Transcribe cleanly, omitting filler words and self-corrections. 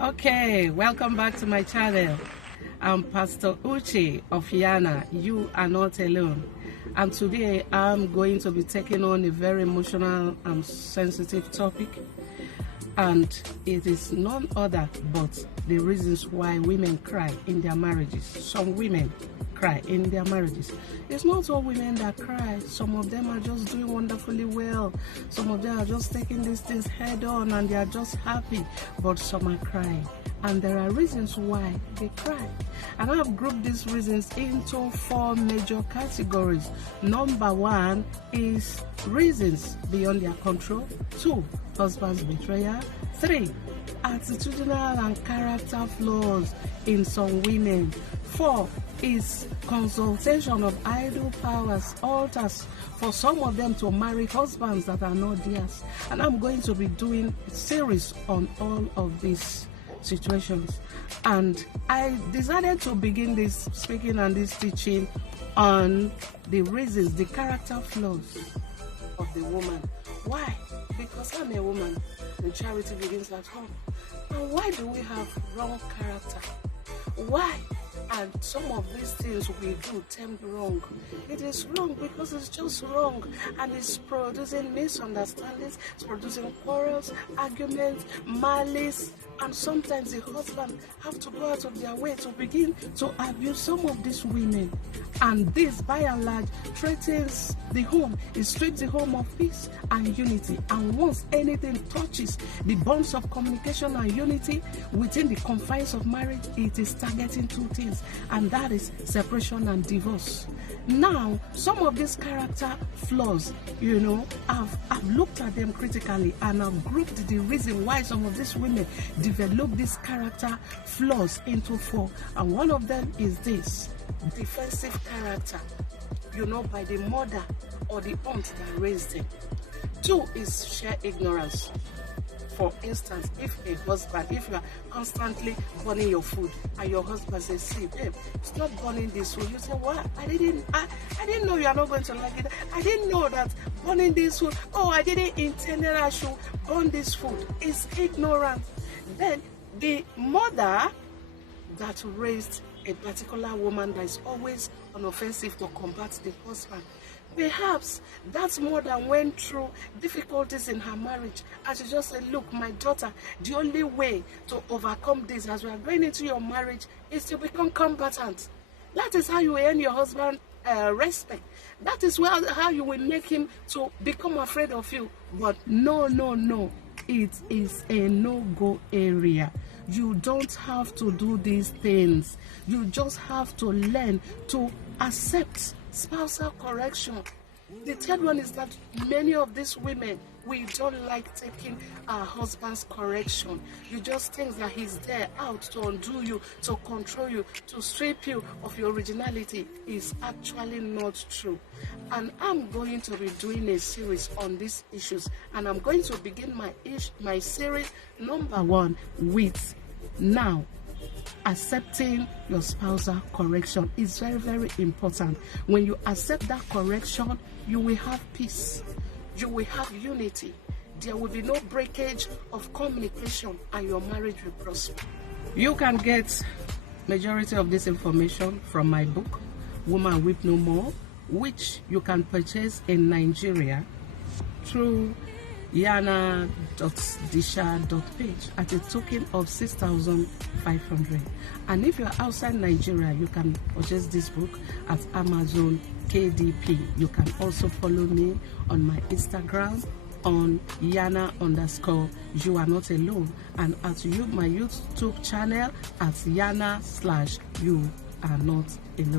Okay, welcome back to my channel. I'm Pastor Uche of Y.A.N.A. You are not alone. And today I'm going to be taking on a very emotional and sensitive topic. And it is none other but the reasons why women cry in their marriages. Some women cry in their marriages. It's not all women that cry. Some of them are just doing wonderfully well. Some of them are just taking these things head on and they are just happy. But some are crying. And there are reasons why they cry. And I have grouped these reasons into 4 major categories. Number 1 is reasons beyond their control. 2, husband's betrayal. 3, attitudinal and character flaws in some women. 4 is consultation of idol powers, altars for some of them to marry husbands that are not theirs. And I'm going to be doing a series on all of these situations. And I decided to begin this speaking and this teaching on the reasons, the character flaws of the woman. Why? Because I'm a woman and charity begins at home. And why do we have wrong character? Why? And some of these things we do tend wrong. It is wrong because it's just wrong, and it's producing misunderstandings, it's producing quarrels, arguments, malice, and sometimes the husband have to go out of their way to begin to abuse some of these women. And this, by and large, threatens the home. It strips the home of peace and unity. And once anything touches the bonds of communication and unity within the confines of marriage, it is targeting 2 things, and that is separation and divorce. Now, some of these character flaws, I've looked at them critically and I've grouped the reason why some of these women develop these character flaws into 4. And one of them is this: defensive character, by the mother or the aunt that raised them. 2 is sheer ignorance. For instance, if you are constantly burning your food and your husband says, "See, babe, stop burning this food," you say, "What? I didn't know you are not going to like it. I didn't know that burning this food. Oh, I didn't intend that I should burn this food." It's ignorant. Then the mother that raised a particular woman that is always unoffensive to combat the husband. Perhaps that mother went through difficulties in her marriage and she just said, "Look, my daughter, the only way to overcome this as we are going into your marriage is to become combatant." That is how you earn your husband respect. That is how you will make him to become afraid of you. But no. It is a no-go area. You don't have to do these things. You just have to learn to accept spousal correction. The third one is that many of these women, we don't like taking our husband's correction. You just think that he's there out to undo you, to control you, to strip you of your originality. Is actually not true. And I'm going to be doing a series on these issues, and I'm going to begin my series number 1 with now accepting your spousal correction. Is very, very important. When you accept that correction, you will have peace, you will have unity, there will be no breakage of communication, and your marriage will prosper. You can get majority of this information from my book, Woman Weep No More, which you can purchase in Nigeria through yana.disha.page at a token of 6,500. And if you're outside Nigeria, you can purchase this book at Amazon KDP. You can also follow me on my Instagram on YANA_. You are not alone, and at my YouTube channel at YANA/You are not alone.